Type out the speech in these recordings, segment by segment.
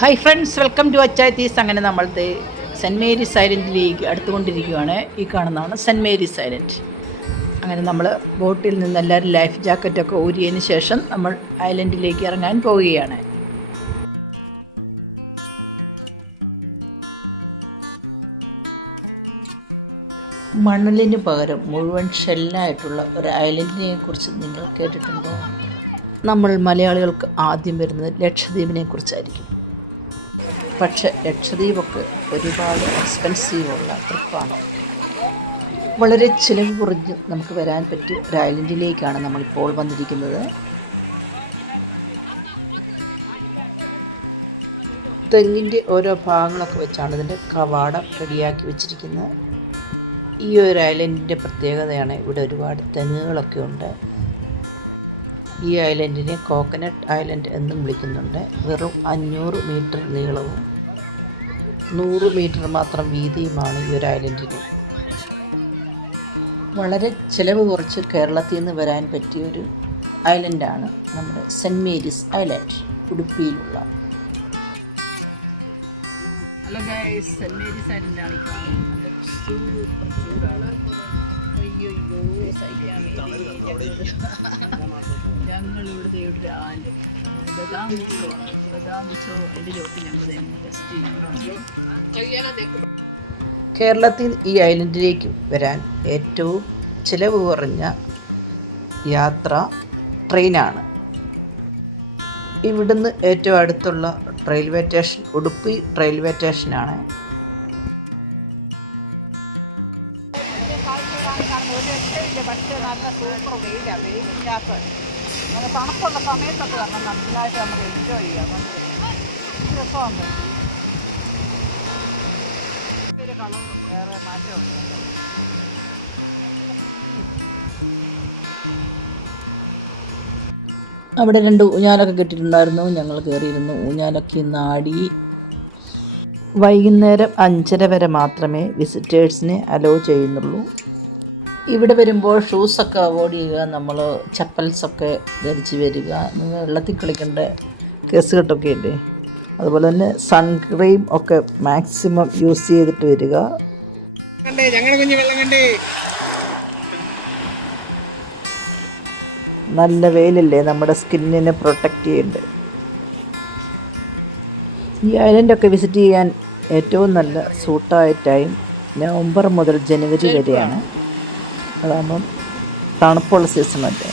Hi friends welcome to Achayathees അങ്ങനെ നമ്മളത്തെ saint Mary's ഐലൻഡിലേക്ക് അടുത്തുകൊണ്ടിരിക്കുകയാണ്. ഈ കാണുന്നതാണ് സെന്റ് മേരീസ് ഐലൻഡ് അങ്ങനെ നമ്മൾ ബോട്ടിൽ നിന്ന് എല്ലാവരും ലൈഫ് ജാക്കറ്റൊക്കെ ഊരിയതിന് ശേഷം നമ്മൾ ഐലൻഡിലേക്ക് ഇറങ്ങാൻ പോവുകയാണ്. മണലിന് പകരം മുഴുവൻ ഷെല്ലായിട്ടുള്ള ഒരു ഐലൻഡിനെ കുറിച്ച് നിങ്ങൾ കേട്ടിട്ടുണ്ടോ? നമ്മൾ മലയാളികൾക്ക് ആദ്യം വരുന്നത് ലക്ഷദ്വീപിനെ കുറിച്ചായിരിക്കും പക്ഷെ ലക്ഷദ്വീപൊക്കെ ഒരുപാട് എക്സ്പെൻസീവുള്ള ട്രിപ്പാണ് വളരെ ചിലവ് കുറഞ്ഞ് നമുക്ക് വരാൻ പറ്റിയ ഒരു ഐലൻഡിലേക്കാണ് നമ്മളിപ്പോൾ വന്നിരിക്കുന്നത്. തെങ്ങിന്റെ ഓരോ ഭാഗങ്ങളൊക്കെ വെച്ചാണ് ഇതിന്റെ കവാടം റെഡിയാക്കി വെച്ചിരിക്കുന്നത്. ഈ ഒരു ഐലൻഡിന്റെ പ്രത്യേകതയാണ് ഇവിടെ ഒരുപാട് തെങ്ങുകളൊക്കെ ഉണ്ട്. ഈ ഐലൻഡിനെ കോക്കനട്ട് ഐലൻഡ് എന്നും വിളിക്കുന്നുണ്ട്. വെറും അഞ്ഞൂറ് മീറ്റർ നീളവും നൂറ് മീറ്റർ മാത്രം വീതിയുമാണ് ഈ ഒരു ഐലൻഡിന്. വളരെ ചിലവ് കുറച്ച് കേരളത്തിൽ നിന്ന് വരാൻ പറ്റിയ ഒരു ഐലൻഡാണ് നമ്മുടെ സെന്റ് മേരീസ് ഐലൻഡ് ഉടുപ്പിയിലുള്ള. ഹലോ ഗൈസ് സെന്റ് മേരീസ് ഐലൻഡാണ് ഇപ്പോൾ സൂപ്പർ ചൂടാണ്. അയ്യോ സഹിക്കാൻ ഞങ്ങൾ ഇവിടുത്തെ ഇവിടെ ആൽ ബദാം ചോ ബദാം ചോ അതിന്റെ ചോട്ട് ഞങ്ങൾ ടെസ്റ്റ് ചെയ്യുന്നു കേരളത്തിൽ ഈ ഐലൻഡിലേക്ക് വരാൻ ഏറ്റവും ചിലവ് കുറഞ്ഞ യാത്ര ട്രെയിനാണ്. ഇവിടുന്ന് ഏറ്റവും അടുത്തുള്ള റെയിൽവേ സ്റ്റേഷൻ ഉടുപ്പി റെയിൽവേ സ്റ്റേഷനാണ്. നല്ല സൂപ്പർ തണുപ്പുള്ള സമയത്തൊക്കെ കാരണം നന്നായിട്ട് നമുക്ക് എൻജോയ് ചെയ്യാം. കളർ വേറെ മാറ്റമുണ്ട്. അവിടെ രണ്ട് ഊഞ്ഞാലൊക്കെ കെട്ടിയിട്ടുണ്ടായിരുന്നു. ഞങ്ങൾ കയറിയിരുന്നു. ഊഞ്ഞാലൊക്കെ നാടി. വൈകുന്നേരം അഞ്ചര വരെ മാത്രമേ വിസിറ്റേഴ്സിനെ അലോ ചെയ്യുന്നുള്ളൂ. ഇവിടെ വരുമ്പോൾ ഷൂസൊക്കെ അവോയ്ഡ് ചെയ്യുക നമ്മൾ ചപ്പൽസൊക്കെ ധരിച്ച് വരിക വെള്ളത്തിൽ കളിക്കേണ്ട കേസുകെട്ടൊക്കെ ഇല്ലേ? അതുപോലെ തന്നെ സൺക്രീം ഒക്കെ മാക്സിമം യൂസ് ചെയ്തിട്ട് വരിക. നല്ല വെയിലല്ലേ നമ്മുടെ സ്കിന്നിനെ പ്രൊട്ടക്റ്റ് ചെയ്യുന്നുണ്ട് ഈ ഐലൻഡൊക്കെ വിസിറ്റ് ചെയ്യാൻ ഏറ്റവും നല്ല സൂട്ടായ ടൈം നവംബർ മുതൽ ജനുവരി വരെയാണ്. അതാകുമ്പം തണുപ്പുള്ള സീസണല്ലേ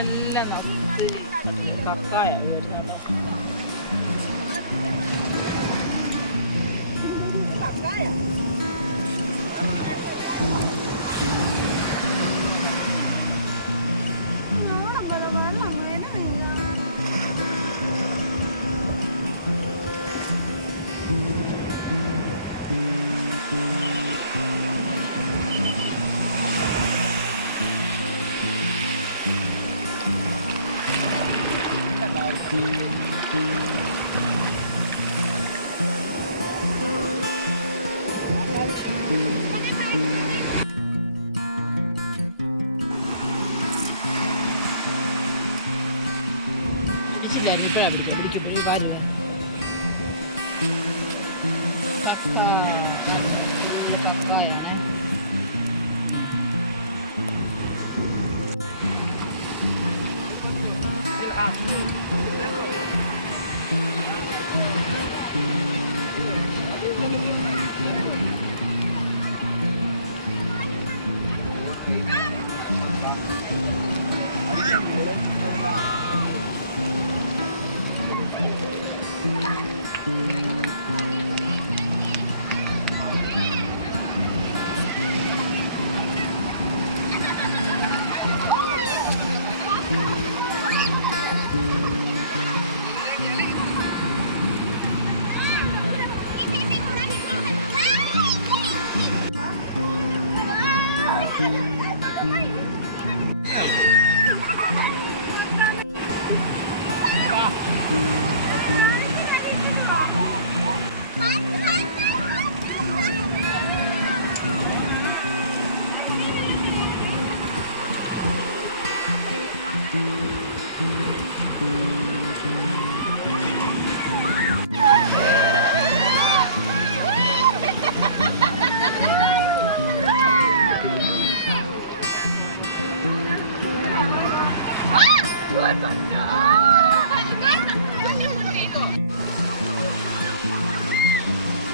എല്ലാം നത്തി. കക്കായ Nó là bờ là bờ là mày nó là പിടിച്ചില്ലായിരുന്നു. ഇപ്പോഴാണ് പിടിക്കുക പിടിക്കുമ്പോഴേ വാരുക കക്ക. ഫുള്ള് കക്കായാണ്.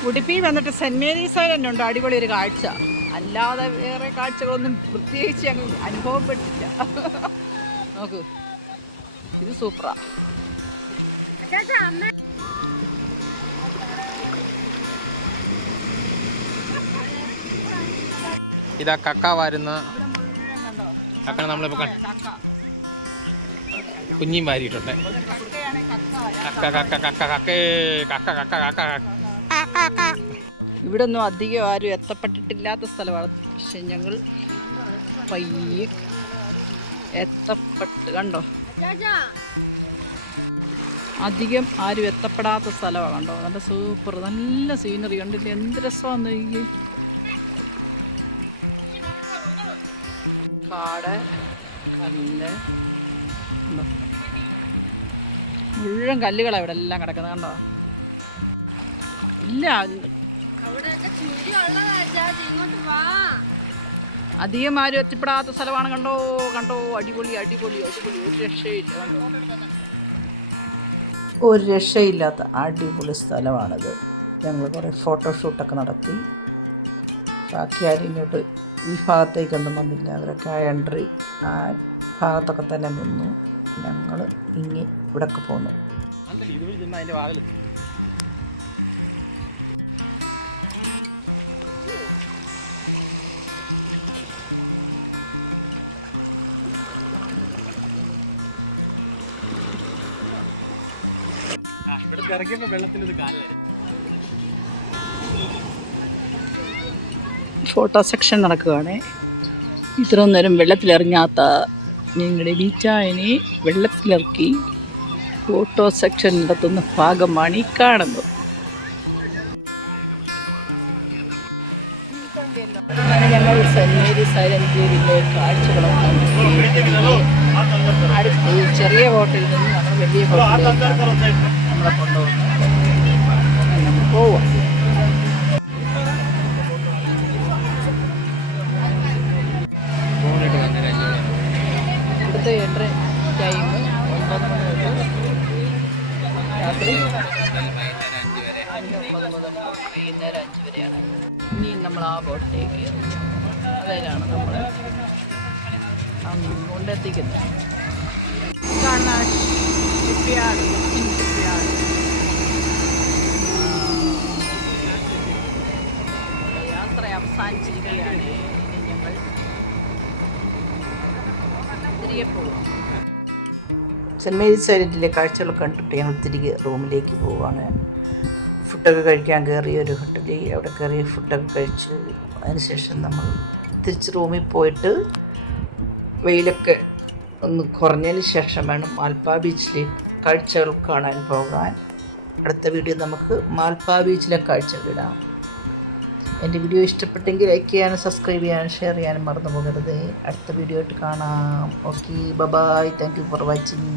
ഉടുപ്പി വന്നിട്ട് സെന്റ് മേരീസ് ഐലൻഡ് ഉണ്ട് അടിപൊളി ഒരു കാഴ്ച. അല്ലാതെ വേറെ കാഴ്ചകളൊന്നും പ്രത്യേകിച്ച് ഞങ്ങൾ അനുഭവപ്പെട്ടില്ല നോക്കൂ. ഇത് സൂപ്പറാ ഇതാ കക്ക വാരുന്ന കക്ക നമ്മളിപ്പോ കണ്ട കുഞ്ഞിയും വാരിയിട്ടുണ്ട്. കക്ക കക്ക കക്ക കക്ക കക്ക. കക്ക കക്ക കക്ക. ഇവിടെ ഒന്നും അധികം ആരും എത്തപ്പെട്ടിട്ടില്ലാത്ത സ്ഥലമാണ്. പക്ഷെ ഞങ്ങൾ പയ്യെ എത്തപ്പെട്ട് കണ്ടോ? അധികം ആരും എത്തപ്പെടാത്ത സ്ഥലമാണ് കണ്ടോ? നല്ല സൂപ്പർ നല്ല സീനറി കണ്ടില്ലേ? എന്ത് രസമാണ് കാട് കല്ല് മുഴുവൻ കല്ലുകളാണ് ഇവിടെ എല്ലാം കിടക്കുന്നത് കണ്ടോ? ഇല്ല. അധികം ആരും എത്തിപ്പെടാത്ത സ്ഥലമാണ്. കണ്ടോ കണ്ടോ അടിപൊളി അടിപൊളി അടിപൊളി. ഒരു രക്ഷയില്ല ഒരു രക്ഷയില്ലാത്ത അടിപൊളി സ്ഥലമാണിത്. ഞങ്ങൾ കുറേ ഫോട്ടോഷൂട്ടൊക്കെ നടത്തി. ബാക്കി ആരും ഇങ്ങോട്ട് ഈ ഭാഗത്തേക്കൊന്നും വന്നില്ല. അവരൊക്കെ ആ എൻട്രി ആ ഭാഗത്തൊക്കെ തന്നെ നിന്നു. ഞങ്ങൾ ഇങ്ങി ഇവിടൊക്കെ പോന്നു. ഇവിടെ ഇറങ്ങിയപ്പോ വെള്ളത്തിൽ ഇത് കാൽ ഫോട്ടോ സെക്ഷൻ നടക്കുകയാണ്. ഇത്രയും നേരം വെള്ളത്തിലിറങ്ങാത്ത ഞങ്ങളുടെ ബീച്ചായനെ വെള്ളത്തിലിറക്കി ഫോട്ടോ സെക്ഷൻ നടത്തുന്ന ഭാഗമാണ് ഈ കാണുന്നത്. ഞങ്ങൾ ഐലൻഡിലെ കാഴ്ചകളൊക്കെ നോക്കി അടുത്ത് ചെറിയ ഹോട്ടലിൽ നിന്ന് നമ്മൾ വലിയ ബോട്ടിലേക്ക് നമ്മളെ കൊണ്ടുപോകുന്നത്. നമ്മൾ പോവാം ഇവിടുത്തെ ടൈം ഒൻപത് മണി തൊട്ട് രാത്രി അഞ്ച് ഒമ്പത് മുതൽ വൈകുന്നേരം അഞ്ച് വരെയാണ് ഇനി നമ്മൾ ആ ബോട്ടിലേക്ക് കയറും. അതിലാണ് നമ്മൾ കൊണ്ടെത്തിക്കുന്നത്. കാണുന്ന ഷിപ്പ്യാർഡ് അവസാനിച്ചിരിക്കുകയാണ് ഞങ്ങൾ തിരികെ പോവാം. സെന്റ് മേരീസ് ഐലൻഡിലെ കാഴ്ചകൾ കണ്ടിട്ട് ഞങ്ങൾ തിരികെ റൂമിലേക്ക് പോവുകയാണ് ഫുഡൊക്കെ കഴിക്കാൻ കയറി ഒരു ഹോട്ടലിൽ അവിടെ കയറി ഫുഡൊക്കെ കഴിച്ച് അതിനുശേഷം നമ്മൾ തിരിച്ച് റൂമിൽ പോയിട്ട് വെയിലൊക്കെ ഒന്ന് കുറഞ്ഞതിന് ശേഷം വേണം മാൽപ്പ ബീച്ചിലെ കാഴ്ചകൾ കാണാൻ പോകാൻ. അടുത്ത വീഡിയോ നമുക്ക് മാൽപ്പ ബീച്ചിലെ കാഴ്ചകൾ ഇടാം. എന്റെ വീഡിയോ ഇഷ്ടപ്പെട്ടെങ്കിൽ ലൈക്ക് ചെയ്യാനും സബ്സ്ക്രൈബ് ചെയ്യാനും ഷെയർ ചെയ്യാനും മറന്നു പോകരുത്. അടുത്ത വീഡിയോ ആയിട്ട് കാണാം. Okay bye bye thank you for watching